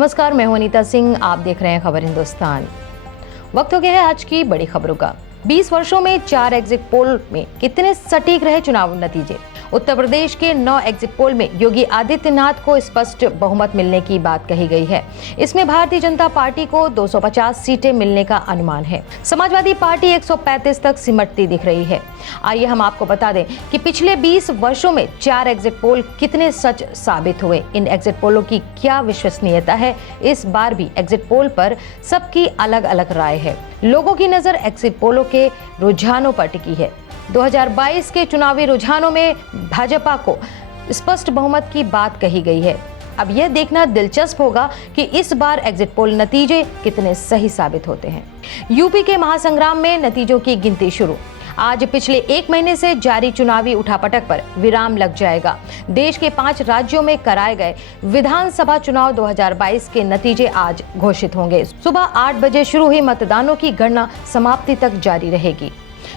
नमस्कार, मैं हूं अनीता सिंह। आप देख रहे हैं खबर हिंदुस्तान। वक्त हो गया है आज की बड़ी खबरों का। 20 वर्षों में 4 एग्जिट पोल में कितने सटीक रहे चुनाव नतीजे। उत्तर प्रदेश के 9 एग्जिट पोल में योगी आदित्यनाथ को स्पष्ट बहुमत मिलने की बात कही गई है। इसमें भारतीय जनता पार्टी को 250 सीटें मिलने का अनुमान है। समाजवादी पार्टी 135 तक सिमटती दिख रही है। आइए हम आपको बता दें कि पिछले 20 वर्षों में 4 एग्जिट पोल कितने सच साबित हुए। इन एग्जिट पोलों की क्या विश्वसनीयता है। इस बार भी एग्जिट पोल पर सबकी अलग अलग राय है। लोगों की नजर एग्जिट पोलों के रुझानों पर टिकी है। 2022 के चुनावी रुझानों में भाजपा को स्पष्ट बहुमत की बात कही गई है। अब यह देखना दिलचस्प होगा कि इस बार एग्जिट पोल नतीजे कितने सही साबित होते हैं। यूपी के महासंग्राम में नतीजों की गिनती शुरू। आज पिछले 1 महीने से जारी चुनावी उठापटक पर विराम लग जाएगा। देश के 5 राज्यों में कराए गए विधानसभा चुनाव 2022 के नतीजे आज घोषित होंगे। सुबह 8 बजे शुरू हुई मतदानों की गणना समाप्ति तक जारी रहेगी।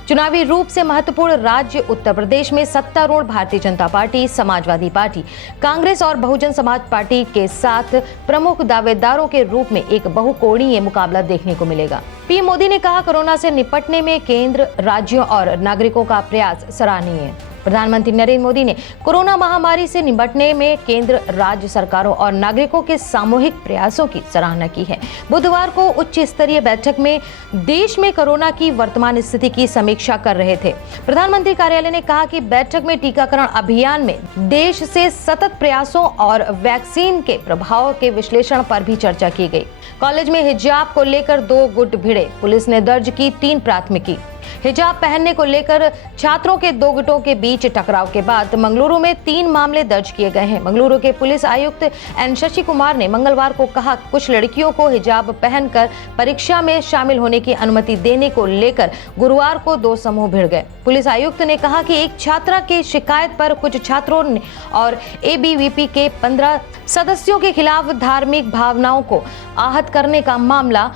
चुनावी रूप से महत्वपूर्ण राज्य उत्तर प्रदेश में सत्तारूढ़ भारतीय जनता पार्टी, समाजवादी पार्टी, कांग्रेस और बहुजन समाज पार्टी के साथ प्रमुख दावेदारों के रूप में एक बहुकोणीय मुकाबला देखने को मिलेगा। पीएम मोदी ने कहा, कोरोना से निपटने में केंद्र, राज्यों और नागरिकों का प्रयास सराहनीय है। प्रधानमंत्री नरेंद्र मोदी ने कोरोना महामारी से निपटने में केंद्र, राज्य सरकारों और नागरिकों के सामूहिक प्रयासों की सराहना की है। बुधवार को उच्च स्तरीय बैठक में देश में कोरोना की वर्तमान स्थिति की समीक्षा कर रहे थे। प्रधानमंत्री कार्यालय ने कहा कि बैठक में टीकाकरण अभियान में देश से सतत प्रयासों और वैक्सीन के प्रभाव के विश्लेषण पर भी चर्चा की गई। कॉलेज में हिजाब को लेकर 2 गुट भिड़े, पुलिस ने दर्ज की 3 प्राथमिकी। हिजाब पहनने को लेकर छात्रों के 2 गुटों के बीच टकराव के बाद मंगलुरु में 3 मामले दर्ज किए गए हैं। मंगलुरु के पुलिस आयुक्त एन शशि कुमार ने मंगलवार को कहा, कुछ लड़कियों को हिजाब पहनकर परीक्षा में शामिल होने की अनुमति देने को लेकर गुरुवार को 2 समूह भिड़ गए। पुलिस आयुक्त ने कहा कि एक छात्रा की शिकायत पर कुछ छात्रों ने और एबीवीपी के 15 सदस्यों के खिलाफ धार्मिक भावनाओं को आहत करने का मामला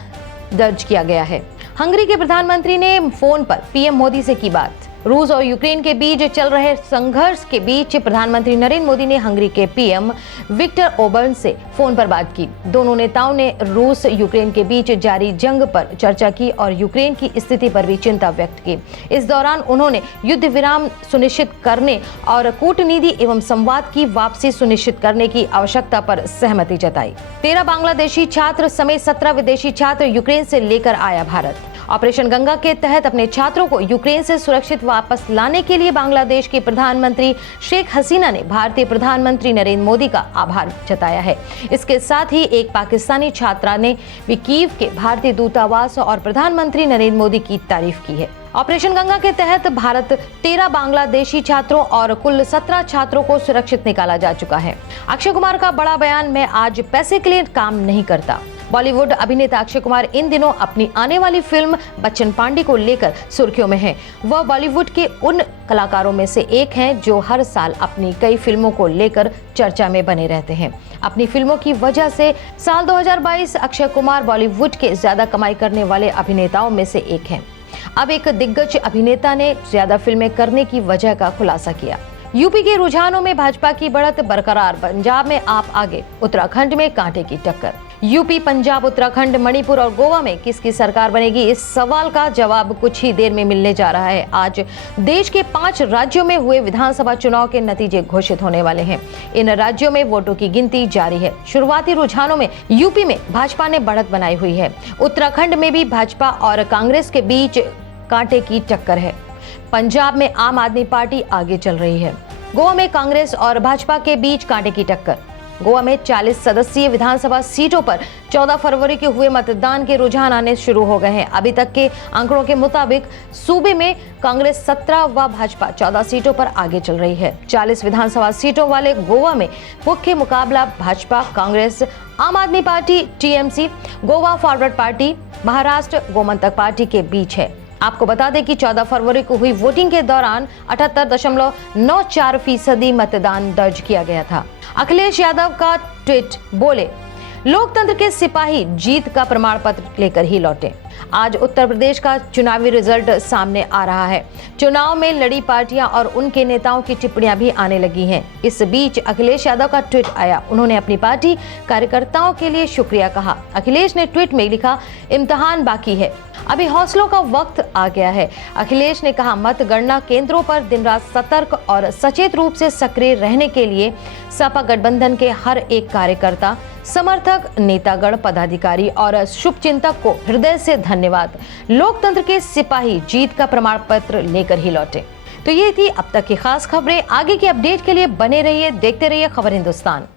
दर्ज किया गया है। हंगरी के प्रधानमंत्री ने फोन पर पीएम मोदी से की बात। रूस और यूक्रेन के बीच चल रहे संघर्ष के बीच प्रधानमंत्री नरेंद्र मोदी ने हंगरी के पीएम विक्टर ओबर्न से फोन पर बात की। दोनों नेताओं ने रूस यूक्रेन के बीच जारी जंग पर चर्चा की और यूक्रेन की स्थिति पर भी चिंता व्यक्त की। इस दौरान उन्होंने युद्ध विराम सुनिश्चित करने और कूटनीति एवं संवाद की वापसी सुनिश्चित करने की आवश्यकता पर सहमति जताई। 13 बांग्लादेशी छात्र समेत 17 विदेशी छात्र यूक्रेन से लेकर आया भारत। ऑपरेशन गंगा के तहत अपने छात्रों को यूक्रेन से सुरक्षित वापस लाने के लिए बांग्लादेश की प्रधानमंत्री शेख हसीना ने भारतीय प्रधानमंत्री नरेंद्र मोदी का आभार जताया है। इसके साथ ही एक पाकिस्तानी छात्रा ने भी कीव के भारतीय दूतावास और प्रधानमंत्री नरेंद्र मोदी की तारीफ की है। ऑपरेशन गंगा के तहत भारत 13 बांग्लादेशी छात्रों और कुल 17 छात्रों को सुरक्षित निकाला जा चुका है। अक्षय कुमार का बड़ा बयान, मैं आज पैसे के लिए काम नहीं करता। बॉलीवुड अभिनेता अक्षय कुमार इन दिनों अपनी आने वाली फिल्म बच्चन पांडे को लेकर सुर्खियों में हैं। वह बॉलीवुड के उन कलाकारों में से एक हैं जो हर साल अपनी कई फिल्मों को लेकर चर्चा में बने रहते हैं। अपनी फिल्मों की वजह से साल 2022 अक्षय कुमार बॉलीवुड के ज्यादा कमाई करने वाले अभिनेताओं में से एक हैं। अब एक दिग्गज अभिनेता ने ज्यादा फिल्में करने की वजह का खुलासा किया। यूपी के रुझानों में भाजपा की बढ़त बरकरार, पंजाब में आप आगे, उत्तराखंड में कांटे की टक्कर। यूपी, पंजाब, उत्तराखंड, मणिपुर और गोवा में किसकी सरकार बनेगी, इस सवाल का जवाब कुछ ही देर में मिलने जा रहा है। आज देश के 5 राज्यों में हुए विधानसभा चुनाव के नतीजे घोषित होने वाले हैं। इन राज्यों में वोटों की गिनती जारी है। शुरुआती रुझानों में यूपी में भाजपा ने बढ़त बनाई हुई है। उत्तराखंड में भी भाजपा और कांग्रेस के बीच कांटे की टक्कर है। पंजाब में आम आदमी पार्टी आगे चल रही है। गोवा में कांग्रेस और भाजपा के बीच कांटे की टक्कर। गोवा में 40 सदस्यीय विधानसभा सीटों पर 14 फरवरी के हुए मतदान के रुझान आने शुरू हो गए हैं। अभी तक के आंकड़ों के मुताबिक सूबे में कांग्रेस 17 व भाजपा 14 सीटों पर आगे चल रही है। 40 विधानसभा सीटों वाले गोवा में मुख्य मुकाबला भाजपा, कांग्रेस, आम आदमी party, TMC, Goa forward party, Maharashtra Gomantak party के बीच है। आपको बता दें कि 14 फरवरी को हुई वोटिंग के दौरान 78.94% मतदान दर्ज किया गया था। अखिलेश यादव का ट्वीट, बोले लोकतंत्र के सिपाही जीत का प्रमाण पत्र लेकर ही लौटे। आज उत्तर प्रदेश का चुनावी रिजल्ट सामने आ रहा है। चुनाव में लड़ी पार्टियां और उनके नेताओं की टिप्पणियां भी आने लगी हैं। इस बीच अखिलेश यादव का ट्वीट आया। उन्होंने अपनी पार्टी कार्यकर्ताओं के लिए शुक्रिया कहा। अखिलेश ने ट्वीट में लिखा, इम्तिहान बाकी है, अभी हौसलों का वक्त आ गया है। अखिलेश ने कहा, मतगणना केंद्रों पर दिन रात सतर्क और सचेत रूप से सक्रिय रहने के लिए सपा गठबंधन के हर एक कार्यकर्ता, समर्थक, नेतागण, पदाधिकारी और शुभचिंतक को हृदय से धन्यवाद। लोकतंत्र के सिपाही जीत का प्रमाण पत्र लेकर ही लौटे। तो ये थी अब तक की खास खबरें। आगे की अपडेट के लिए बने रहिए, देखते रहिए खबर हिंदुस्तान।